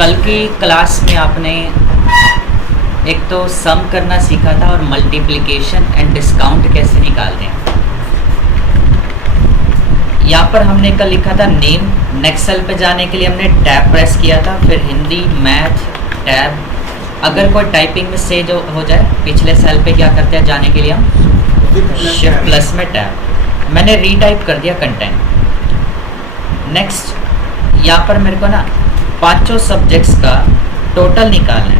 कल की क्लास में आपने एक तो सम करना सीखा था और मल्टीप्लिकेशन एंड डिस्काउंट कैसे निकालते हैं। यहाँ पर हमने कल लिखा था नेम। नेक्स्ट सेल पे जाने के लिए हमने टैब प्रेस किया था, फिर हिंदी, मैथ, टैब। अगर कोई टाइपिंग में से जो हो जाए पिछले सेल पे क्या करते हैं जाने के लिए हम शिफ्ट प्लस में टैब। मैंने रीटाइप कर दिया कंटेंट। नेक्स्ट यहाँ पर मेरे को ना पांचों सब्जेक्ट्स का टोटल निकालना है।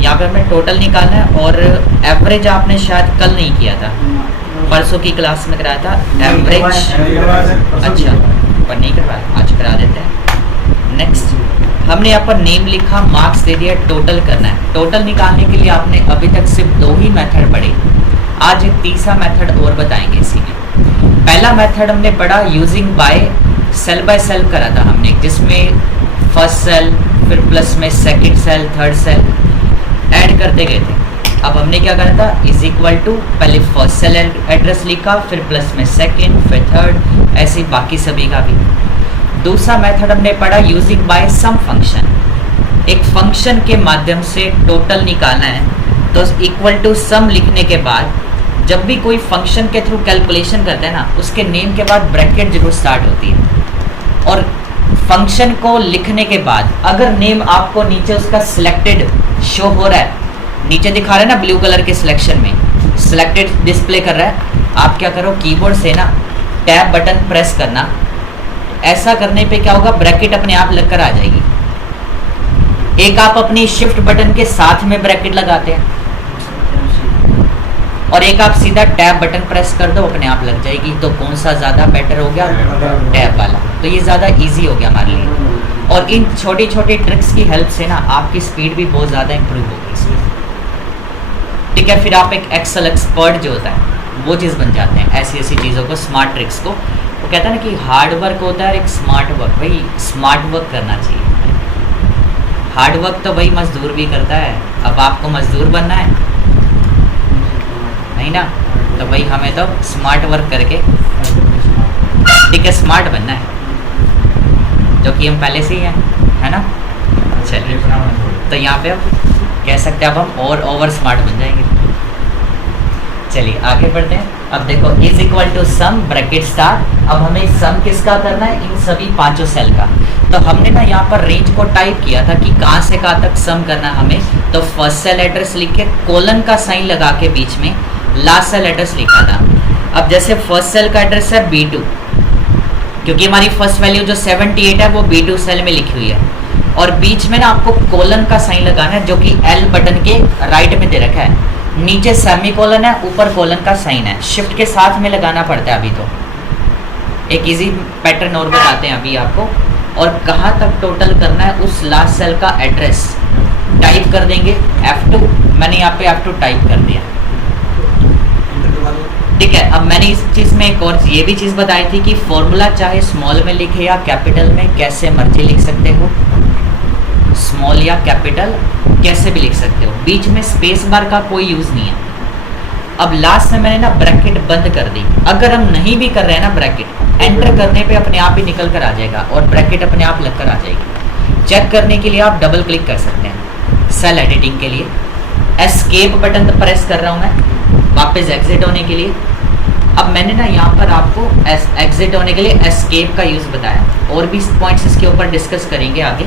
यहाँ पे हमें टोटल निकालना है और एवरेज आपने शायद कल नहीं किया था, परसों की क्लास में कराया था एवरेज। अच्छा, पर नहीं करवाया, आज करा देते हैं। नेक्स्ट हमने यहाँ पर नेम लिखा, मार्क्स दे दिया, टोटल करना है। टोटल निकालने के लिए आपने अभी तक सिर्फ दो ही मेथड पढ़े, आज एक तीसरा मेथड और बताएंगे इसी में। पहला मेथड हमने पढ़ा यूजिंग बाय सेल करा था हमने, जिसमें फर्स्ट सेल फिर प्लस में second cell third cell add करते गए थे। अब हमने क्या करा था, इज इक्वल टू पहले फर्स्ट सेल एड्रेस लिखा, फिर प्लस में सेकंड, फिर थर्ड, ऐसे बाकी सभी का भी। दूसरा मेथड हमने पढ़ा यूजिंग बाय सम फंक्शन। एक फंक्शन के माध्यम से टोटल निकालना है तो इक्वल टू सम लिखने के बाद जब भी कोई फंक्शन के थ्रू कैलकुलेशन करते हैं ना, उसके नेम के बाद ब्रैकेट जरूर स्टार्ट होती है। और फंक्शन को लिखने के बाद अगर नेम आपको नीचे उसका सिलेक्टेड शो हो रहा है, नीचे दिखा रहा है ना ब्लू कलर के सिलेक्शन में सिलेक्टेड डिस्प्ले कर रहा है, आप क्या करो कीबोर्ड से ना टैब बटन प्रेस करना। ऐसा करने पे क्या होगा, ब्रैकेट अपने आप लगकर आ जाएगी। एक आप अपनी शिफ्ट बटन के साथ में ब्रैकेट लगाते हैं और एक आप सीधा टैब बटन प्रेस कर दो, अपने आप लग जाएगी। तो कौन सा ज़्यादा बेटर हो गया, टैब वाला। तो ये ज़्यादा इजी हो गया हमारे लिए। और इन छोटी छोटी ट्रिक्स की हेल्प से ना आपकी स्पीड भी बहुत ज़्यादा इंप्रूव होगी इसमें। ठीक है, फिर आप एक एक्सेल एक्सपर्ट जो होता है वो चीज़ बन जाते हैं। ऐसी ऐसी चीज़ों को, स्मार्ट ट्रिक्स को, वो कहता है ना कि हार्ड वर्क होता है और एक स्मार्ट वर्क। भाई स्मार्ट वर्क करना चाहिए। हार्ड वर्क तो भाई मजदूर भी करता है, अब आपको मजदूर बनना है नहीं ना, तो भाई हमें तो स्मार्ट वर्क करके ठीक है स्मार्ट बनना है, जो कि हम पहले से ही हैं, है ना। चलिए, तो यहाँ पे अब कह सकते हैं अब हम और ओवर स्मार्ट बन जाएंगे। चलिए आगे बढ़ते हैं। अब देखो is equal to sum bracket star. अब हमें सम किसका करना है, इन सभी पांचों सेल का। तो हमने ना यहाँ पर रेंज को टाइप किया था कि कहाँ से कहाँ तक सम करना है हमें। तो फर्स्ट सेल एड्रेस लिख के कोलन का साइन लगा के बीच में लास्ट सेल एड्रेस लिखा था। अब जैसे फर्स्ट सेल का एड्रेस है B2, क्योंकि हमारी फर्स्ट वैल्यू जो 78 है वो B2 सेल में लिखी हुई है, और बीच में ना आपको कोलन का साइन लगाना है जो कि L बटन के राइट में दे रखा है। नीचे सेमी कोलन है, ऊपर कोलन का साइन है, शिफ्ट के साथ में लगाना पड़ता है। अभी तो एक इजी पैटर्न और बताते हैं अभी आपको। और कहाँ तक टोटल करना है, उस लास्ट सेल का एड्रेस टाइप कर देंगे F2। मैंने यहाँ पे F2 टाइप कर दिया, ठीक है। अब मैंने इस चीज़ में एक और ये भी चीज़ बताई थी कि फॉर्मूला चाहे स्मॉल में लिखे या कैपिटल में, कैसे मर्जी लिख सकते हो, स्मॉल या कैपिटल कैसे भी लिख सकते हो, बीच में स्पेस बार का कोई यूज़ नहीं है। अब लास्ट में मैंने ना ब्रैकेट बंद कर दी। अगर हम नहीं भी कर रहे हैं ना ब्रैकेट, एंटर करने पे अपने आप ही निकल कर आ जाएगा और ब्रैकेट अपने आप लग कर आ जाएगी। चेक करने के लिए आप डबल क्लिक कर सकते हैं सेल एडिटिंग के लिए। एस्केप बटन प्रेस कर रहा हूँ मैं वापस एग्जिट होने के लिए। अब मैंने ना यहाँ पर आपको एग्जिट होने के लिए एस्केप का यूज़ बताया, और भी पॉइंट्स इसके ऊपर डिस्कस करेंगे आगे।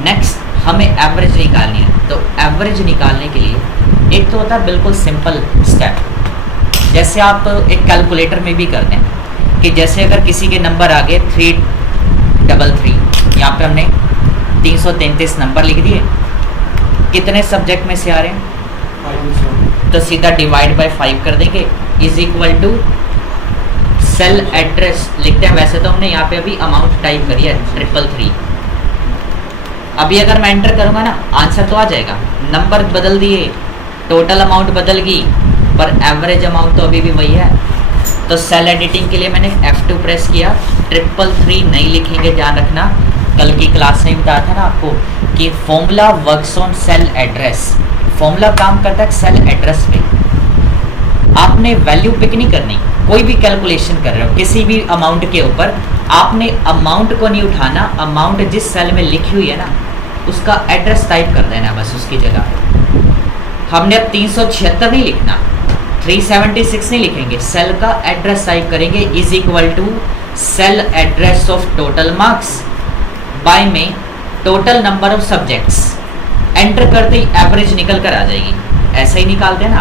नेक्स्ट हमें एवरेज निकालनी है। तो एवरेज निकालने के लिए एक तो होता है बिल्कुल सिंपल स्टेप, जैसे आप एक कैलकुलेटर में भी करते हैं कि जैसे अगर किसी के नंबर आ गए 333, यहाँ पे हमने 333 नंबर लिख दिए। कितने सब्जेक्ट में से आ रहे हैं, तो सीधा डिवाइड बाय 5 कर देंगे, is equal to cell address लिखते हैं। वैसे तो हमने यहाँ पे अभी अमाउंट टाइप करी है 333। अभी अगर मैं एंटर करूँगा ना, आंसर तो आ जाएगा, नंबर बदल दिए, टोटल अमाउंट बदल गई, पर एवरेज अमाउंट तो अभी भी वही है। तो सेल एडिटिंग के लिए मैंने F2 प्रेस किया। 333 नहीं लिखेंगे, ध्यान रखना, कल की क्लास में बताया था ना आपको कि formula works on sale address. Formula काम करता है सेल एड्रेस पे। आपने वैल्यू पिक नहीं करनी, कोई भी कैलकुलेशन कर रहे हो किसी भी अमाउंट के ऊपर, आपने अमाउंट को नहीं उठाना, अमाउंट जिस सेल में लिखी हुई है ना उसका एड्रेस टाइप कर देना बस उसकी जगह। हमने अब 376 नहीं लिखना, 376 नहीं लिखेंगे, सेल का एड्रेस टाइप करेंगे is equal to cell address of total marks by में total number of subjects. Enter करते ही एवरेज निकल कर आ जाएगी, ऐसा ही निकाल देना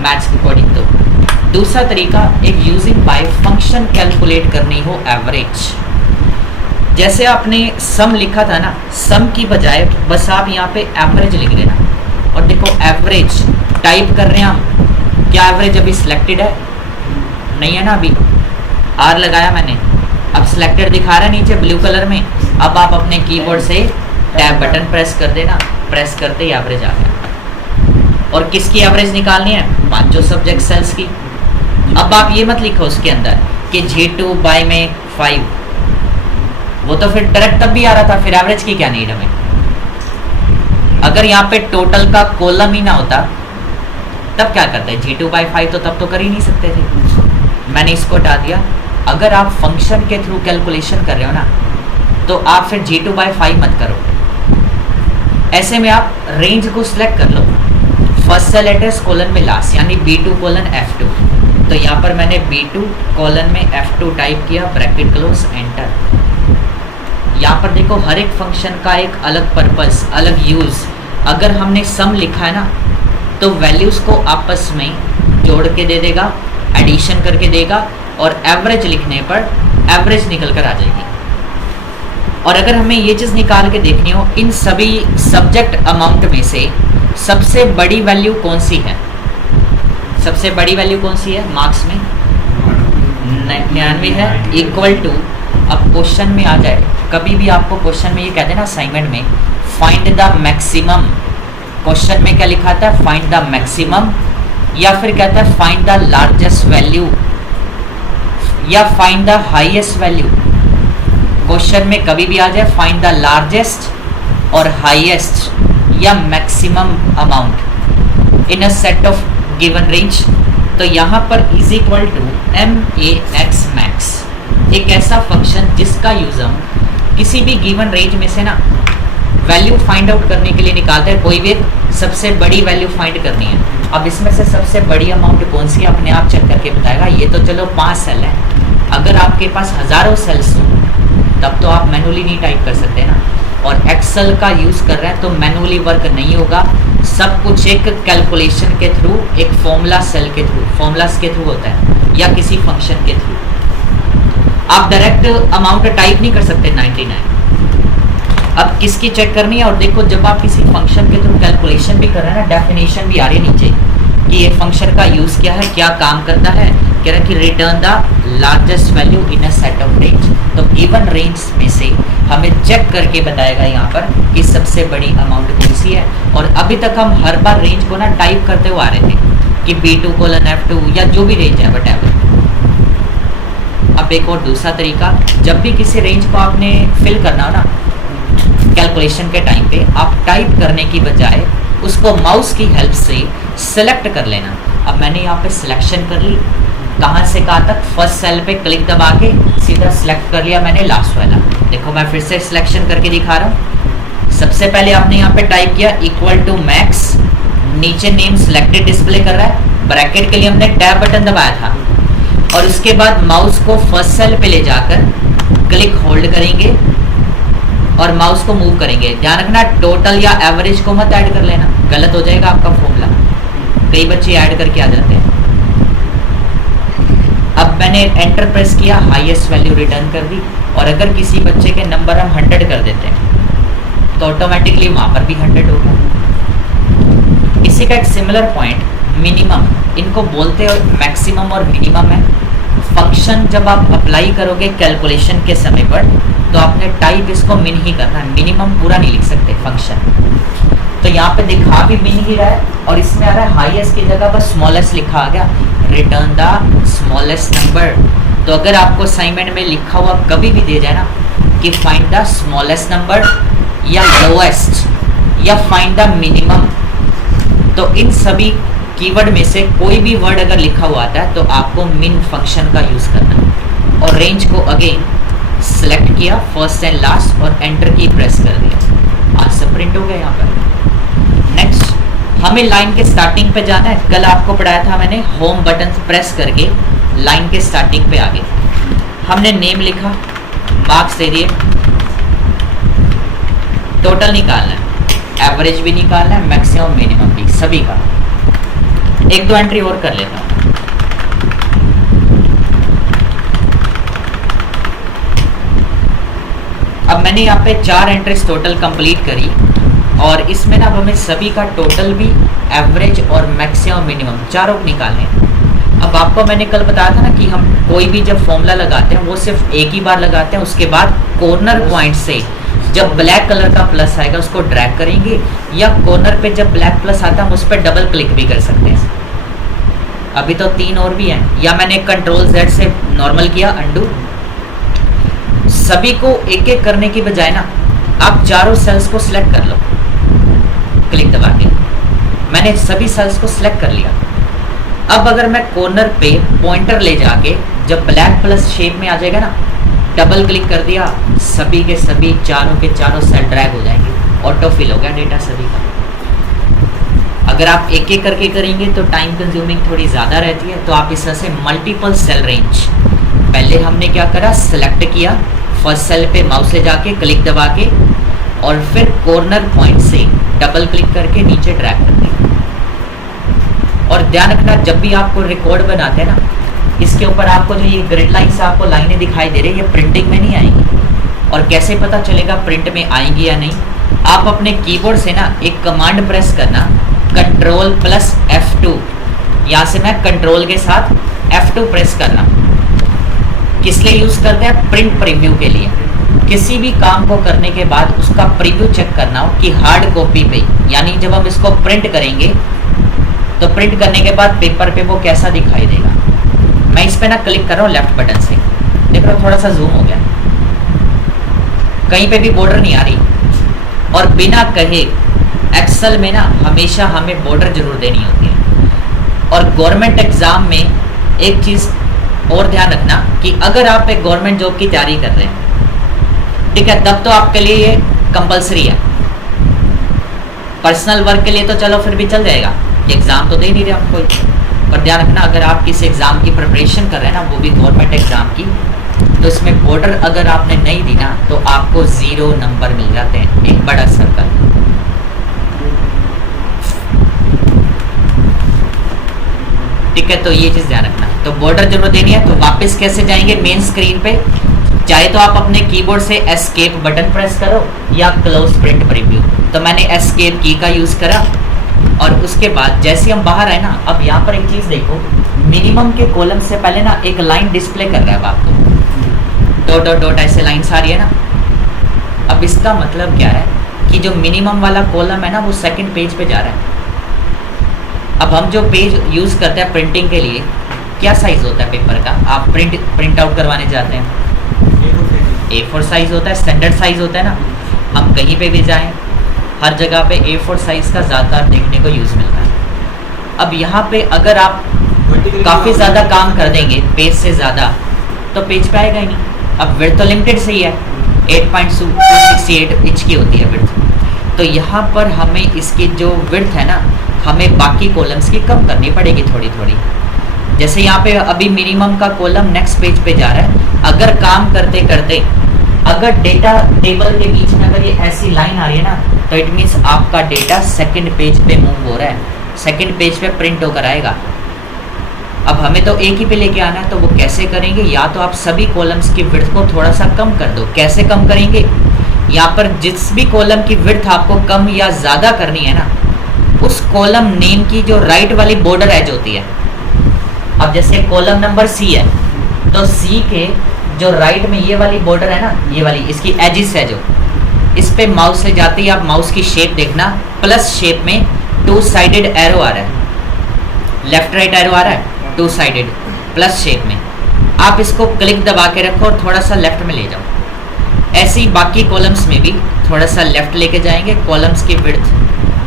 मैथ्स के अकॉर्डिंग। तो दूसरा तरीका, एक यूजिंग बाय फंक्शन कैलकुलेट करनी हो एवरेज। जैसे आपने सम लिखा था ना, सम की बजाय बस आप यहाँ पे एवरेज लिख देना। और देखो एवरेज टाइप कर रहे हैं हम, क्या एवरेज अभी सिलेक्टेड है? नहीं है ना, अभी आर लगाया मैंने, अब सिलेक्टेड दिखा रहा है नीचे ब्लू कलर में। अब आप अपने कीबोर्ड से टैब बटन प्रेस कर देना, प्रेस करते ही एवरेज आ गया। और किसकी एवरेज निकालनी है? पांचों सब्जेक्ट सेल्स की। अब आप ये मत लिखो उसके अंदर कि G2 बाय में 5, वो तो फिर डायरेक्ट तब भी आ रहा था, फिर एवरेज की क्या नीड हमें? अगर यहाँ पे टोटल का कॉलम ही ना होता तब क्या करते? G2 बाय 5 तो तब तो कर ही नहीं सकते थे, मैंने इसको हटा दिया। अगर आप फंक्शन के थ्रू कैलकुलेशन कर रहे हो ना तो आप फिर G2 बाय 5 मत करो। ऐसे में आप रेंज को सिलेक्ट कर लो, फर्स्ट सेल एड्रेस कॉलन में लास्ट, यानी B2 कोलन F2। तो यहाँ पर मैंने B2 कोलन में F2 टाइप किया, ब्रैकेट क्लोज, एंटर। यहाँ पर देखो हर एक फंक्शन का एक अलग पर्पस, अलग यूज़। अगर हमने सम लिखा है ना तो वैल्यूज़ को आपस में जोड़ के दे देगा, एडिशन करके देगा, और एवरेज लिखने पर एवरेज निकल कर आ जाएगी। और अगर हमें ये चीज़ निकाल के देखनी हो, इन सभी सब्जेक्ट अमाउंट में से सबसे बड़ी वैल्यू कौन सी है? सबसे बड़ी वैल्यू कौन सी है मार्क्स में? 99 है, इक्वल टू। अब क्वेश्चन में आ जाए, कभी भी आपको क्वेश्चन में ये कहते हैं ना असाइनमेंट में, फाइंड द मैक्सिमम। क्वेश्चन में क्या लिखा था? फाइंड द मैक्सिमम, या फिर कहता है फाइंड द लार्जेस्ट वैल्यू, या find the highest value. Question में कभी भी आ जाए फाइंड द लार्जेस्ट और हाईएस्ट या maximum amount in a set of given range, तो यहाँ पर is equal to MAX max, एक ऐसा फंक्शन जिसका यूज हम किसी भी गिवन रेंज में से ना वैल्यू फाइंड आउट करने के लिए निकालते हैं। कोई भी एक सबसे बड़ी वैल्यू फाइंड करनी है। अब इसमें से सबसे बड़ी अमाउंट कौन सी है अपने आप चेक करके बताएगा। ये तो चलो 5 सेल है, अगर आपके पास हज़ारों सेल्स हो तब तो आप मैनुअली नहीं टाइप कर सकते ना, और एक्सेल का यूज़ कर रहे हैं तो मैनुअली वर्क नहीं होगा, सब कुछ एक कैलकुलेशन के थ्रू, एक फॉर्मूला सेल के थ्रू, फॉर्मूलाज के थ्रू होता है, या किसी फंक्शन के थ्रू। आप डायरेक्ट अमाउंट टाइप नहीं कर सकते 99। अब किसकी चेक करनी है? और देखो जब आप किसी फंक्शन के थ्रू कैलकुलेशन भी कर रहे हैं ना, डेफिनेशन भी आ रही है नीचे कि ये फंक्शन का यूज़ क्या है, क्या काम करता है। कह रहा है कि return the largest value in a set of range. तो गिवन रेंज में से हमें चेक करके बताएगा यहाँ पर कि सबसे बड़ी अमाउंट कौन सी है। और अभी तक हम हर बार रेंज को ना टाइप करते हुए आ रहे थे कि B2 कोलन F2 या जो भी रेंज है वटएवर। अब एक और दूसरा तरीका, जब भी किसी रेंज को आपने फिल करना हो ना कैलकुलेशन के टाइम पे, आप टाइप करने की बजाय उसको माउस की हेल्प से सेलेक्ट कर लेना। अब मैंने यहाँ पे सिलेक्शन कर ली, कहाँ से कहाँ तक? फर्स्ट सेल पे क्लिक दबा के सीधा सिलेक्ट कर लिया मैंने लास्ट वाला। देखो मैं फिर से सिलेक्शन करके दिखा रहा हूँ। सबसे पहले आपने यहाँ पे टाइप किया इक्वल टू मैक्स, नीचे नेम सिलेक्टेड डिस्प्ले कर रहा है, ब्रैकेट के लिए हमने टैब बटन दबाया था, और उसके बाद माउस को फर्स्ट सेल पे ले जाकर क्लिक होल्ड करेंगे और माउस को मूव करेंगे। ध्यान रखना टोटल या एवरेज को मत ऐड कर लेना, गलत हो जाएगा आपका फॉर्मूला। कई बच्चे ऐड करके आ जाते हैं। अब मैंने एंटर प्रेस किया, हाईएस्ट वैल्यू रिटर्न कर दी। और अगर किसी बच्चे के नंबर हम 100 कर देते हैं तो ऑटोमेटिकली वहाँ पर भी 100 होगा। इसी का एक सिमिलर पॉइंट मिनिमम, इनको बोलते हैं मैक्सिमम और मिनिमम है। फंक्शन जब आप अप्लाई करोगे कैलकुलेशन के समय पर तो आपने टाइप इसको मिन ही करना है, मिनिमम पूरा नहीं लिख सकते फंक्शन। तो यहाँ पे दिखा भी मिन ही रहा है, और इसमें आ रहा है हाईएस्ट की जगह बस स्मॉलेस्ट लिखा आ गया, रिटर्न द स्मॉलेस्ट नंबर। तो अगर आपको असाइनमेंट में लिखा हुआ कभी भी दे जाए ना कि फाइंड द स्मॉलेस्ट नंबर या लोएस्ट या फाइंड द मिनिमम, तो इन सभी कीवर्ड में से कोई भी वर्ड अगर लिखा हुआ आता है तो आपको मिन फंक्शन का यूज़ करना है। और रेंज को अगेन सेलेक्ट किया फर्स्ट एंड लास्ट और एंटर की प्रेस कर दिया, आंसर प्रिंट हो गया यहाँ पर। नेक्स्ट हमें लाइन के स्टार्टिंग पे जाना है। कल आपको पढ़ाया था मैंने, होम बटन प्रेस करके लाइन के स्टार्टिंग पे आगे हमने नेम लिखा, मार्क्स दे दिए, टोटल निकालना है, एवरेज भी निकालना है, मैक्सिमम मिनिमम भी, सभी का। एक दो एंट्री और कर लेता हूँ। अब मैंने यहाँ पे 4 एंट्रीज टोटल कंप्लीट करी और इसमें ना अब हमें सभी का टोटल भी, एवरेज और मैक्सिमम मिनिमम चारों निकालने हैं। अब आपको मैंने कल बताया था ना कि हम कोई भी जब फॉर्मूला लगाते हैं वो सिर्फ एक ही बार लगाते हैं, उसके बाद कॉर्नर पॉइंट से जब ब्लैक कलर का प्लस आएगा उसको ड्रैग करेंगे, या कॉर्नर पे जब ब्लैक प्लस आता है हम उस पर डबल क्लिक भी कर सकते हैं। अभी तो 3 और भी हैं, या मैंने कंट्रोल Z से नॉर्मल किया, अंडू। सभी को एक एक करने की बजाय ना आप चारों सेल्स को सिलेक्ट कर लो, क्लिक दबा के। मैंने सभी सेल्स को सिलेक्ट कर लिया। अब अगर मैं कॉर्नर पे पॉइंटर ले जाके जब ब्लैक प्लस शेप में आ जाएगा ना, डबल क्लिक कर दिया, सभी के सभी चारों के चारों सेल ड्रैग हो जाएंगे, ऑटो फिल हो गया डेटा सभी का। अगर आप एक एक करके करेंगे तो टाइम कंज्यूमिंग थोड़ी ज़्यादा रहती है, तो आप इस तरह से मल्टीपल सेल रेंज, पहले हमने क्या करा, सेलेक्ट किया फर्स्ट सेल पे माउस से जाके क्लिक दबा के, और फिर कॉर्नर पॉइंट से डबल क्लिक करके नीचे ड्रैग कर दिया। और ध्यान रखना जब भी आपको रिकॉर्ड बनाते हैं ना, इसके ऊपर आपको जो ये ग्रिड लाइन्स आपको लाइनें दिखाई दे रही है, ये प्रिंटिंग में नहीं आएंगी। और कैसे पता चलेगा प्रिंट में आएंगी या नहीं, आप अपने कीबोर्ड से ना एक कमांड प्रेस करना, कंट्रोल प्लस F2, यहाँ से मैं कंट्रोल के साथ F2 प्रेस करना। किस लिए यूज़ करते हैं, प्रिंट प्रीव्यू के लिए। किसी भी काम को करने के बाद उसका प्रीव्यू चेक करना हो कि हार्ड कॉपी पे, यानी जब हम इसको प्रिंट करेंगे तो प्रिंट करने के बाद पेपर पे वो कैसा दिखाई देगा। मैं इस पे ना क्लिक कर रहा हूँ लेफ्ट बटन से, देख रहा हूँ थोड़ा सा जूम हो गया, कहीं पे भी बॉर्डर नहीं आ रही। और बिना कहे एक्सेल में ना हमेशा हमें बॉर्डर जरूर देनी होती है। और गवर्नमेंट एग्जाम में एक चीज़ और ध्यान रखना कि अगर आप एक गवर्नमेंट जॉब की तैयारी कर रहे हैं, ठीक है, तब तो आपके लिए ये कंपलसरी है। पर्सनल वर्क के लिए तो चलो फिर भी चल जाएगा, एग्ज़ाम तो दे नहीं रहे आप कोई। पर ध्यान रखना अगर आप किसी एग्ज़ाम की प्रिपरेशन कर रहे हैं ना, वो भी गवर्नमेंट एग्ज़ाम की, तो इसमें बॉर्डर अगर आपने नहीं दी ना तो आपको 0 नंबर मिल जाते हैं, एक बड़ा सर्कल। ठीक है, तो ये चीज़ ध्यान रखना। तो बॉर्डर जरूर देनी है। तो वापस कैसे जाएंगे मेन स्क्रीन पे, चाहे तो आप अपने कीबोर्ड से एस्केप बटन प्रेस करो या क्लोज प्रिंट प्रीव्यू। तो मैंने एस्केप की का यूज़ करा और उसके बाद जैसे हम बाहर आए ना, अब यहाँ पर एक चीज़ देखो, मिनिमम के कॉलम से पहले ना एक लाइन डिस्प्ले कर रहा है आपको, डॉट डॉट डॉट ऐसे लाइन्स आ रही है ना। अब इसका मतलब क्या है कि जो मिनिमम वाला कॉलम है ना वो सेकंड पेज पे जा रहा है। अब हम जो पेज यूज़ करते हैं प्रिंटिंग के लिए, क्या साइज़ होता है पेपर का, आप प्रिंट आउट करवाने जाते हैं, A4 साइज़ होता है, स्टैंडर्ड साइज़ होता है ना। हम कहीं पे भी जाएं, हर जगह पे A4 साइज़ का ज़्यादातर देखने को यूज़ मिलता है। अब यहाँ पे अगर आप काफ़ी ज़्यादा काम कर देंगे पेज से ज़्यादा, तो पेज पे आएगा ही नहीं। अब विड्थ तो लिमिटेड सही है, 8.268 इंच की होती है विड्थ। तो यहाँ पर हमें इसकी जो विड्थ है ना, हमें बाकी कॉलम्स की कम करनी पड़ेगी थोड़ी थोड़ी। जैसे यहाँ पे अभी मिनिमम का कॉलम नेक्स्ट पेज पे जा रहा है, अगर काम करते करते अगर डेटा टेबल के बीच में अगर ये ऐसी लाइन आ रही है ना, तो इट मीन्स आपका डेटा सेकंड पेज पे मूव हो रहा है, सेकंड पेज पे प्रिंट होकर आएगा। अब हमें तो एक ही पे लेके आना है, तो वो कैसे करेंगे, या तो आप सभी कॉलम्स की विड्थ को थोड़ा सा कम कर दो। कैसे कम करेंगे, यहाँ पर जिस भी कॉलम की विड्थ आपको कम या ज़्यादा करनी है ना, उस कॉलम नेम की जो राइट वाली बॉर्डर एज होती है, अब जैसे कॉलम नंबर C है, तो C के जो राइट में ये वाली बॉर्डर है ना, ये वाली इसकी एजिस है जो, इस पे माउस से जाते ही आप माउस की शेप देखना, प्लस शेप में 2 साइडेड एरो आ रहा है, लेफ्ट राइट एरो आ रहा है 2 साइडेड प्लस शेप में। आप इसको क्लिक दबा के रखो और थोड़ा सा लेफ्ट में ले जाओ। ऐसे ही बाकी कॉलम्स में भी थोड़ा सा लेफ्ट लेके जाएंगे। कॉलम्स की विड्थ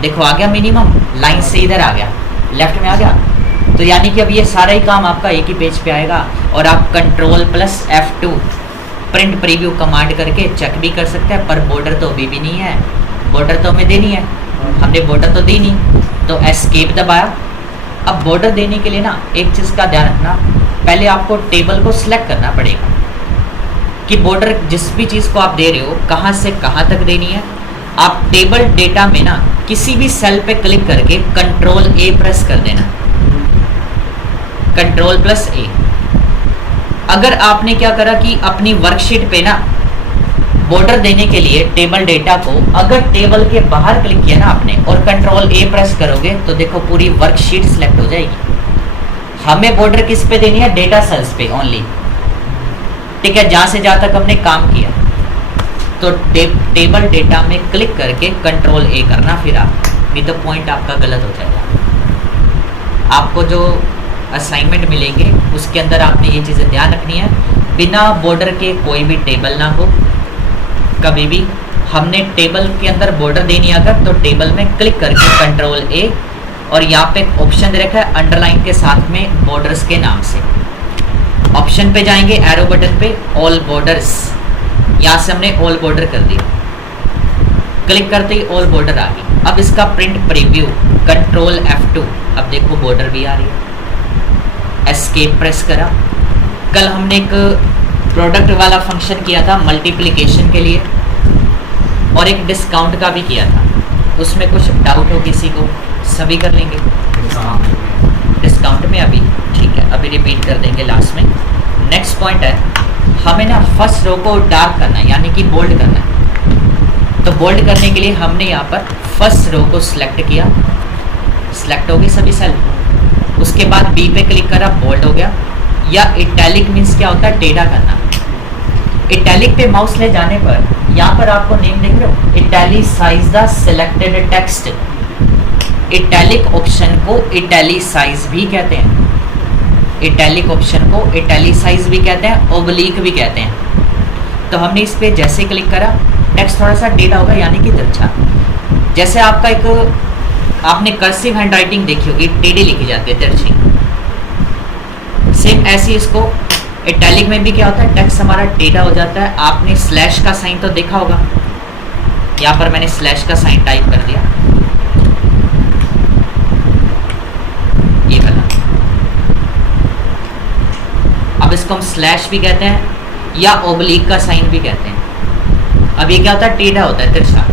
देखो आ गया मिनिमम, लाइन से इधर आ गया, लेफ्ट में आ गया। तो यानी कि अब ये सारा ही काम आपका एक ही पेज पे आएगा और आप control plus F2 print preview command करके चेक भी कर सकते हैं। पर बॉर्डर तो अभी भी नहीं है, बॉर्डर तो हमें देनी है, हमने बॉर्डर तो दी नहीं, तो एस्केप दबाया। अब बॉर्डर देने के लिए ना एक चीज़ का ध्यान रखना, पहले आपको टेबल को सिलेक्ट करना पड़ेगा कि बॉर्डर जिस भी चीज़ को आप दे रहे हो कहाँ से कहाँ तक देनी है। आप टेबल डेटा में ना किसी भी सेल पे क्लिक करके कंट्रोल A प्रेस कर देना, कंट्रोल प्लस A। अगर आपने क्या करा कि अपनी वर्कशीट पे ना बॉर्डर देने के लिए टेबल डेटा को अगर टेबल के बाहर क्लिक किया ना आपने और कंट्रोल A प्रेस करोगे तो देखो पूरी वर्कशीट सिलेक्ट हो जाएगी। हमें बॉर्डर किस पे देनी है? डेटा सेल्स पे ओनली, ठीक है, जहाँ से जहाँ तक हमने काम किया। तो टेबल डेटा में क्लिक करके कंट्रोल A करना, फिर आप नहीं तो पॉइंट आपका गलत हो जाएगा। आपको जो असाइनमेंट मिलेंगे उसके अंदर आपने ये चीज़ें ध्यान रखनी है, बिना बॉर्डर के कोई भी टेबल ना हो। कभी भी हमने टेबल के अंदर बॉर्डर देनी अगर तो टेबल में क्लिक करके कंट्रोल A और यहाँ पे ऑप्शन दे रखा है अंडरलाइन के साथ में बॉर्डर्स के नाम से। ऑप्शन पे जाएंगे, एरो बटन पे ऑल बॉर्डर्स, यहाँ से हमने ऑल बॉर्डर कर दिया, क्लिक करते ही ऑल बॉर्डर आ गई। अब इसका प्रिंट प्रीव्यू कंट्रोल F2, अब देखो बॉर्डर भी आ रही है। एस्केप प्रेस करा। कल हमने एक प्रोडक्ट वाला फंक्शन किया था मल्टीप्लिकेशन के लिए और एक डिस्काउंट का भी किया था, उसमें कुछ डाउट हो किसी को सभी कर लेंगे डिस्काउंट में अभी, ठीक है, अभी रिपीट कर देंगे लास्ट में। नेक्स्ट पॉइंट है, हमें ना फर्स्ट रो को डार्क करना है यानी कि बोल्ड करना है। तो बोल्ड करने के लिए हमने यहाँ पर फर्स्ट रो को सिलेक्ट किया, सिलेक्ट हो गई सभी सेल। उसके बाद B पे क्लिक करा, बोल्ड हो गया। या इटैलिक मीन्स क्या होता है? टेढ़ा करना। इटैलिक पे माउस ले जाने पर यहाँ पर आपको नेम देख रहे हो, italicise the selected text. Italic option को इटैलिसाइज भी कहते हैं, इटैलिक ऑप्शन को इटैलिसाइज भी कहते हैं, ओब्लीक भी कहते हैं। तो हमने इस पे जैसे क्लिक करा टेक्स्ट थोड़ा सा टेढ़ा होगा यानी कि तिरछा। जैसे आपका एक आपने कर्सिव हैंडराइटिंग देखी होगी, टेढ़ी लिखी जाती है, तिरछी। सेम ऐसे इसको इटैलिक में भी क्या होता है, टेक्स्ट हमारा टेढ़ा हो जाता है। आपने स्लैश का साइन तो देखा होगा, यहाँ पर मैंने स्लैश का साइन टाइप कर दिया, ये वाला। अब इसको हम स्लैश भी कहते हैं या ओब्लिक का साइन भी कहते हैं। अब ये क्या होता है? टेढ़ा होता है, तिरछा।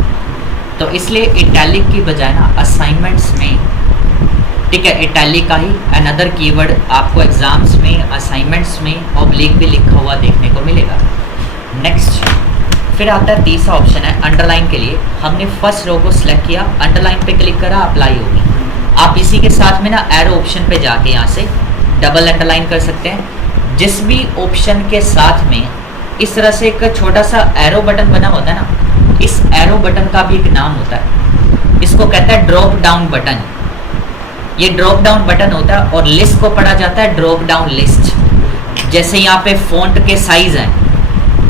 तो इसलिए इटैलिक की बजाय ना असाइनमेंट्स में, ठीक है, इटैलिक का ही अनदर कीवर्ड आपको एग्जाम्स में, असाइनमेंट्स में ओब्लिक भी लिखा हुआ देखने को मिलेगा। नेक्स्ट फिर आता है तीसरा ऑप्शन है अंडरलाइन के लिए। हमने फर्स्ट रो को सिलेक्ट किया, अंडरलाइन पे क्लिक करा, अप्लाई होगी। आप इसी के साथ में ना एरो ऑप्शन पे जाके यहाँ से डबल अंडरलाइन कर सकते हैं। जिस भी ऑप्शन के साथ में इस तरह से एक छोटा सा एरो बटन बना होता है ना, इस एरो बटन का भी एक नाम होता है, इसको कहता है ड्रॉप डाउन बटन। ये ड्रॉप डाउन बटन होता है और लिस्ट को पढ़ा जाता है ड्रॉप डाउन लिस्ट। जैसे यहाँ पे फॉन्ट के साइज हैं,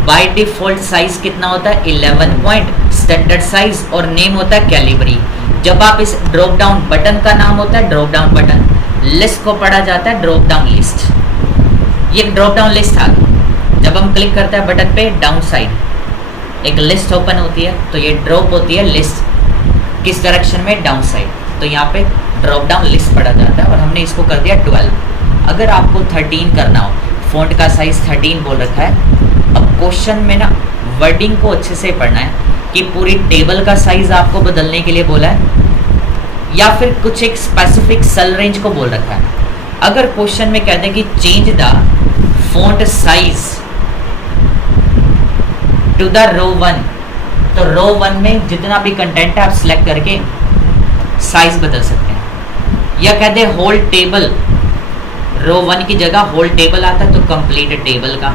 बाय डिफॉल्ट साइज कितना होता है? 11 पॉइंट, स्टैंडर्ड साइज, और नेम होता है कैलिबरी। जब आप इस ड्रॉप डाउन बटन का नाम होता है ड्रॉप डाउन बटन, लिस्ट को पढ़ा जाता है ड्रॉप डाउन लिस्ट। ये ड्रॉप डाउन लिस्ट आ गई। जब हम क्लिक करते हैं बटन पे, डाउन साइड एक लिस्ट ओपन होती है, तो ये ड्रॉप होती है लिस्ट किस डायरेक्शन में? Down side. तो यहाँ पे ड्रॉप डाउन लिस्ट पढ़ा जाता है और हमने इसको कर दिया 12। अगर आपको 13 करना हो, फॉन्ट का साइज 13 बोल रखा है। अब क्वेश्चन में ना वर्डिंग को अच्छे से पढ़ना है कि पूरी टेबल का साइज आपको बदलने के लिए बोला है या फिर कुछ एक स्पेसिफिक सेल रेंज को बोल रखा है। अगर क्वेश्चन में कहते हैं कि change the font size to the row 1, तो रो 1 में जितना भी कंटेंट है आप सिलेक्ट करके साइज बदल सकते हैं। या कहते हैं होल टेबल, रो 1 की जगह होल टेबल आता है तो कंप्लीट टेबल का,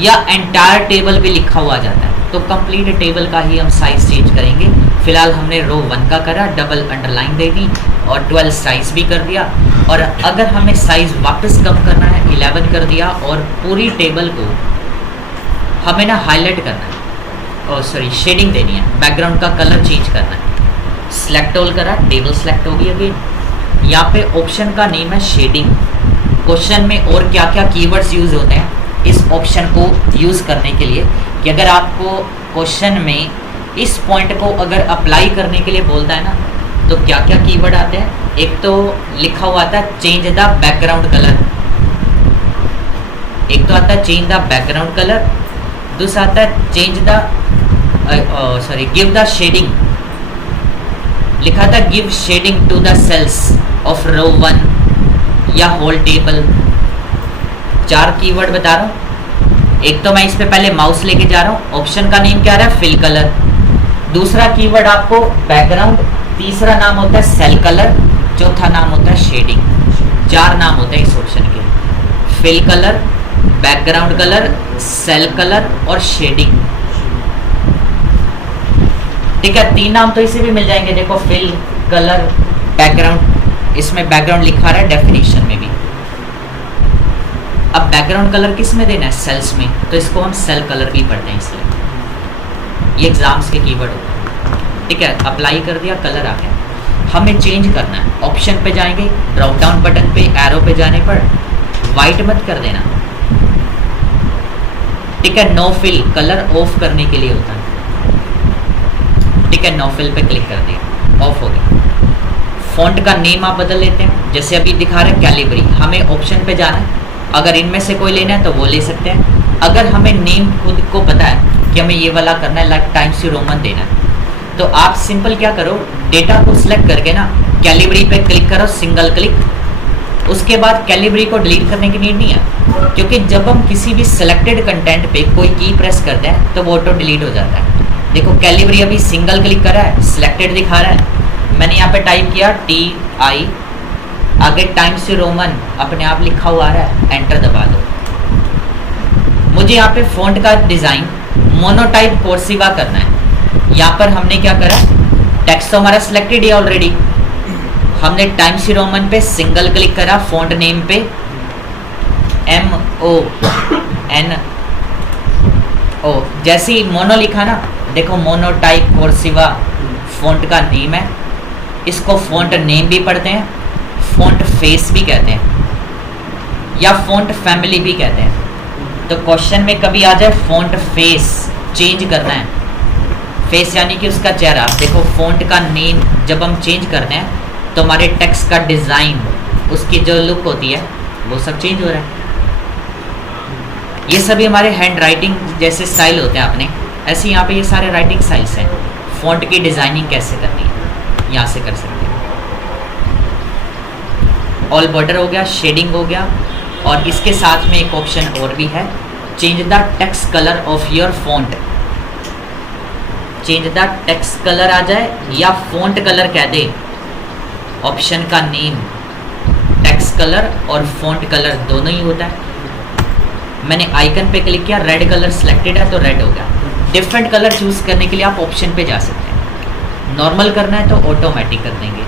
या एंटायर टेबल भी लिखा हुआ जाता है तो कंप्लीट टेबल का ही हम साइज चेंज करेंगे। फिलहाल हमने रो 1 का करा, डबल अंडरलाइन दे दी और 12 साइज भी कर दिया। और अगर हमें साइज वापस कम करना है, 11 कर दिया और पूरी टेबल को हमें ना हाईलाइट करना है, और सॉरी शेडिंग देनी है, बैकग्राउंड का कलर चेंज करना है। सिलेक्ट ऑल करा, टेबल सिलेक्ट होगी अगेन। यहाँ पे ऑप्शन का नेम है शेडिंग। क्वेश्चन में और क्या क्या कीवर्ड्स यूज होते हैं इस ऑप्शन को यूज करने के लिए, कि अगर आपको क्वेश्चन में इस पॉइंट को अगर अप्लाई करने के लिए बोलता है ना, तो क्या क्या कीवर्ड आते हैं। एक तो लिखा हुआ आता है चेंज द बैकग्राउंड कलर, एक तो आता है चेंज द बैकग्राउंड कलर, दूसरा आता है change the give the shading, लिखा था give shading to the cells of row 1 या होल टेबल। 4 कीवर्ड बता रहा हूँ। एक तो मैं इस पे पहले माउस लेके जा रहा हूँ, ऑप्शन का नेम क्या रहा है फिल कलर, दूसरा कीवर्ड आपको बैकग्राउंड, तीसरा नाम होता है सेल कलर, चौथा नाम होता है शेडिंग। 4 नाम होते हैं इस ऑप्शन के, fill colour, background colour, cell colour और शेडिंग। ठीक है, 3 नाम तो इसे भी मिल जाएंगे। देखो फिल कलर बैकग्राउंड, इसमें बैकग्राउंड लिखा रहा है डेफिनेशन में भी। अब बैकग्राउंड कलर किस में देना है, सेल्स में, तो इसको हम सेल कलर भी पढ़ते हैं, इसलिए ये एग्जाम्स के कीवर्ड होते हैं। ठीक है, अप्लाई कर दिया, कलर आ गया। हमें चेंज करना है, ऑप्शन पे जाएंगे, ड्रॉप डाउन बटन पे एरो पे जाने पर वाइट मत कर देना। ठीक है, नो फिल कलर ऑफ करने के लिए होता है। ठीक है, नो फिल पे क्लिक कर दिया, ऑफ हो गया। फॉन्ट का नेम आप बदल लेते हैं, जैसे अभी दिखा रहे हैं कैलिबरी, हमें ऑप्शन पे जाना है। अगर इनमें से कोई लेना है तो वो ले सकते हैं। अगर हमें नेम खुद को पता है कि हमें ये वाला करना है, लाइक टाइम्स न्यू रोमन देना है, तो आप सिंपल क्या करो, डेटा को सिलेक्ट करके ना कैलिबरी पे क्लिक करो, सिंगल क्लिक। उसके बाद कैलिबरी को डिलीट करने की नीड नहीं है, क्योंकि जब हम किसी भी सिलेक्टेड कंटेंट पे कोई की प्रेस करते हैं तो वो ऑटो डिलीट हो जाता है। देखो कैलिबरी अभी सिंगल क्लिक करा है, सिलेक्टेड दिखा रहा है। मैंने यहाँ पे टाइप किया TI, आगे टाइम्स न्यू रोमन अपने आप लिखा हुआ आ रहा है, एंटर दबा दो। मुझे यहाँ पे फॉन्ट का डिज़ाइन मोनोटाइप कोर्सिवा करना है। यहाँ पर हमने क्या करा, टेक्स्ट तो हमारा सिलेक्टेड है ऑलरेडी, हमने टाइम्स न्यू रोमन पे सिंगल क्लिक करा, फॉन्ट नेम पे MONO, जैसे ही मोनो लिखा ना, देखो मोनोटाइप कोर्सिवा फॉन्ट का नेम है। इसको फॉन्ट नेम भी पढ़ते हैं, फॉन्ट फेस भी कहते हैं, या फॉन्ट फैमिली भी कहते हैं। तो क्वेश्चन में कभी आ जाए फॉन्ट फेस चेंज करना है, फेस यानी कि उसका चेहरा। देखो फॉन्ट का नेम जब हम चेंज करते हैं तो हमारे टेक्स्ट का डिज़ाइन, उसकी जो लुक होती है वो सब चेंज हो रहा है। ये सभी हमारे हैंड राइटिंग जैसे स्टाइल होते हैं अपने, ऐसे यहाँ पे ये सारे राइटिंग स्टाइल्स हैं। फॉन्ट की डिज़ाइनिंग कैसे करनी है, यहाँ से कर सकते हैं। ऑल बॉर्डर हो गया, शेडिंग हो गया, और इसके साथ में एक ऑप्शन और भी है, change the text colour of your font. Change the text colour आ जाए या फॉन्ट कलर कह दे, ऑप्शन का नेम टेक्स्ट कलर और फॉन्ट कलर दोनों ही होता है। मैंने आइकन पे क्लिक किया, रेड कलर सिलेक्टेड है तो रेड हो गया। डिफरेंट कलर चूज करने के लिए आप ऑप्शन पे जा सकते हैं। नॉर्मल करना है तो ऑटोमेटिक कर देंगे।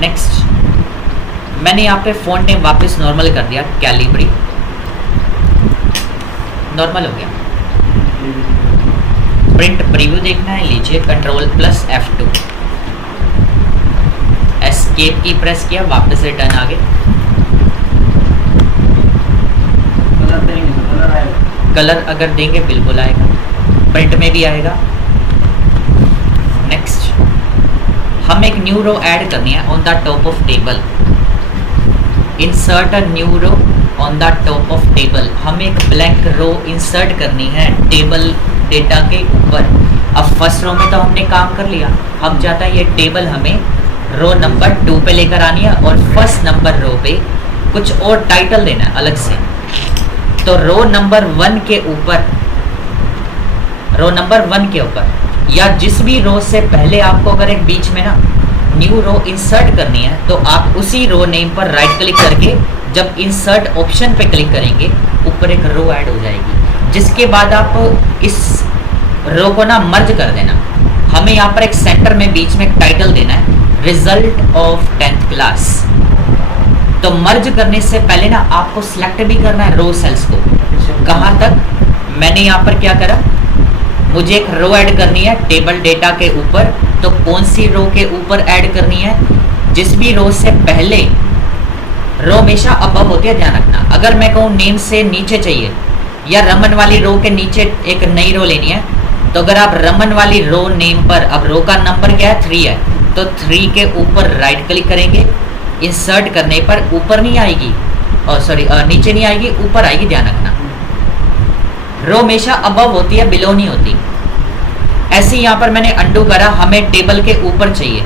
नेक्स्ट, मैंने यहाँ पे फॉन्ट नेम वापस नॉर्मल कर दिया, कैलिबरी नॉर्मल हो गया। प्रिंट प्रीव्यू देखना है, लीजिए Ctrl+F2, एस्केप की प्रेस किया, वापस रिटर्न आ गए। कलर अगर देंगे बिल्कुल आएगा, प्रिंट में भी आएगा। नेक्स्ट, हम एक न्यू रो ऐड करनी है on the top of table. Insert a new row on the top of table. हम एक ब्लैंक रो इंसर्ट करनी है टेबल डेटा के ऊपर। अब फर्स्ट रो में तो हमने काम कर लिया, हम चाहता है ये टेबल हमें रो नंबर 2 पे लेकर आनी है, और फर्स्ट नंबर रो पे कुछ और टाइटल देना है अलग से। तो रो नंबर 1 के ऊपर, रो नंबर 1 के ऊपर या जिस भी रो से पहले आपको अगर एक बीच में ना न्यू रो इंसर्ट करनी है, तो आप उसी रो नेम पर राइट क्लिक करके जब इंसर्ट ऑप्शन पे क्लिक करेंगे, ऊपर एक रो ऐड हो जाएगी, जिसके बाद आप इस रो को ना मर्ज कर देना। हमें यहाँ पर एक सेंटर में बीच में एक टाइटल देना है, रिजल्ट ऑफ 10th क्लास। तो मर्ज करने से पहले ना आपको सिलेक्ट भी करना है रो सेल्स को। कहाँ तक, मैंने यहाँ पर क्या करा, मुझे एक रो ऐड करनी है टेबल डेटा के ऊपर, तो कौन सी रो के ऊपर ऐड करनी है? जिस भी रो से पहले, रो हमेशा अबव होती है, ध्यान रखना। अगर मैं कहूँ नेम से नीचे चाहिए या रमन वाली रो के नीचे एक नई रो लेनी है, तो अगर आप रमन वाली रो नेम पर, अब रो का नंबर क्या है? 3 है, तो 3 के ऊपर राइट क्लिक करेंगे। इंसर्ट करने पर ऊपर नहीं आएगी, और सॉरी नीचे नहीं आएगी, ऊपर आएगी, ध्यान रखना। रो हमेशा अबव होती है, बिलो नहीं होती। ऐसे यहाँ पर मैंने अंडू करा, हमें टेबल के ऊपर चाहिए,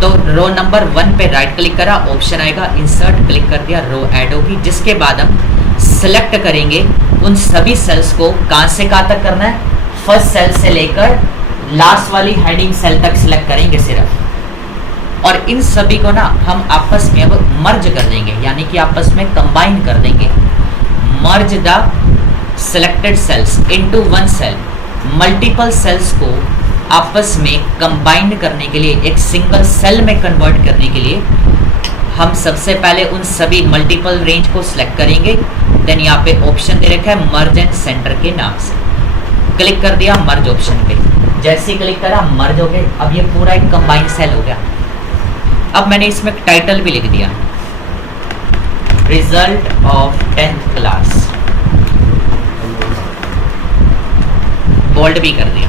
तो रो नंबर 1 पे राइट क्लिक करा, ऑप्शन आएगा इंसर्ट, क्लिक कर दिया, रो ऐड होगी। जिसके बाद हम सेलेक्ट करेंगे उन सभी सेल्स को, कहाँ से कहाँ तक करना है? फर्स्ट सेल से लेकर लास्ट वाली हेडिंग सेल तक सिलेक्ट करेंगे सिर्फ। और इन सभी को ना हम आपस में अब मर्ज कर देंगे, यानी कि आपस में कंबाइन कर देंगे। Merge the selected cells into one cell. Multiple cells को आपस में कंबाइंड करने के लिए, एक सिंगल सेल में कन्वर्ट करने के लिए हम सबसे पहले उन सभी मल्टीपल रेंज को सिलेक्ट करेंगे। देन यहाँ पे ऑप्शन दे रखा है मर्ज एंड सेंटर के नाम से, क्लिक कर दिया मर्ज ऑप्शन पे। जैसे ही क्लिक करा मर्ज हो गए। अब ये पूरा एक कंबाइंड सेल हो गया। अब मैंने इसमें टाइटल भी लिख दिया, result of 10th class, bold भी कर दिया।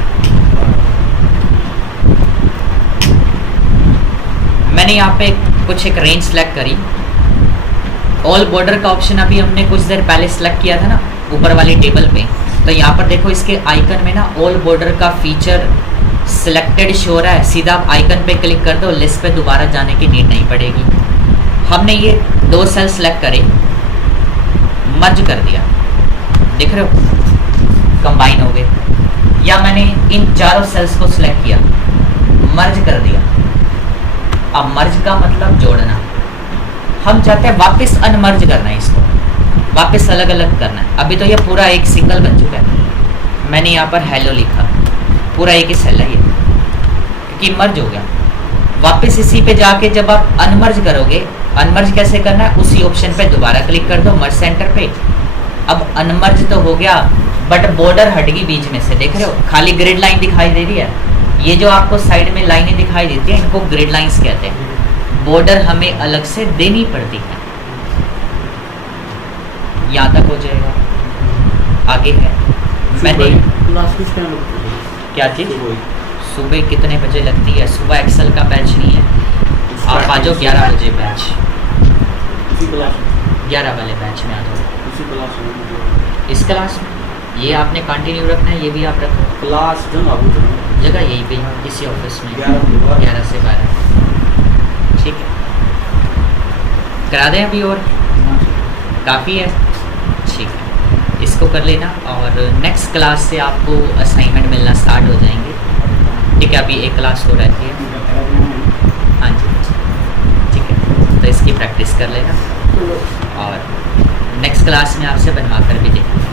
मैंने यहाँ पे कुछ एक रेंज सेलेक्ट करी। ऑल बॉर्डर का ऑप्शन अभी हमने कुछ देर पहले सेलेक्ट किया था ना ऊपर वाली टेबल पे, तो यहाँ पर देखो इसके आइकन में ना ऑल बॉर्डर का फीचर सिलेक्टेड शो रहा है। सीधा आप आइकन पे क्लिक कर दो, लिस्ट पे दोबारा जाने की नीड नहीं पड़ेगी। हमने ये 2 सेल सेलेक्ट करे, मर्ज कर दिया, देख रहे हो कंबाइन हो गए। या मैंने इन चारों सेल्स को सिलेक्ट किया, मर्ज कर दिया। अब मर्ज का मतलब जोड़ना। हम चाहते हैं वापस अनमर्ज करना है, इसको वापस अलग अलग करना है। अभी तो ये पूरा एक सिंगल बन चुका है। मैंने यहाँ पर हेलो लिखा, पूरा एक ही सेल है ये, क्योंकि मर्ज हो गया। वापस इसी पे जाके जब आप अनमर्ज करोगे, अनमर्ज कैसे करना है? उसी ऑप्शन पे दोबारा क्लिक कर दो, मर्ज सेंटर पे। अब अनमर्ज तो हो गया, बट बॉर्डर हट गई बीच में से, देख रहे हो खाली ग्रिड लाइन दिखाई दे रही है। ये जो आपको साइड में लाइनें दिखाई देती हैं, इनको ग्रिड लाइंस कहते हैं। बॉर्डर हमें अलग से देनी पड़ती है। यहाँ तक हो जाएगा, आगे है। मैंने क्या चीज़ सुबह कितने बजे लगती है? सुबह एक्सेल का बैच नहीं है, आप आ जाओ 11 बजे बैच, 11 वाले बैच में आ जाओ। इस क्लास में ये आपने कंटिन्यू रखना है, ये भी आप रखो। क्लास जगह यहीं पे किसी ऑफिस में 11 से 12, ठीक है। करा दें अभी और काफ़ी है, ठीक है। इसको कर लेना और नेक्स्ट क्लास से आपको असाइनमेंट मिलना स्टार्ट हो जाएंगे, ठीक है। अभी एक क्लास हो रहती है, हाँ जी, ठीक है। तो इसकी प्रैक्टिस कर लेना और नेक्स्ट क्लास में आपसे बनवा कर भी देखेंगे।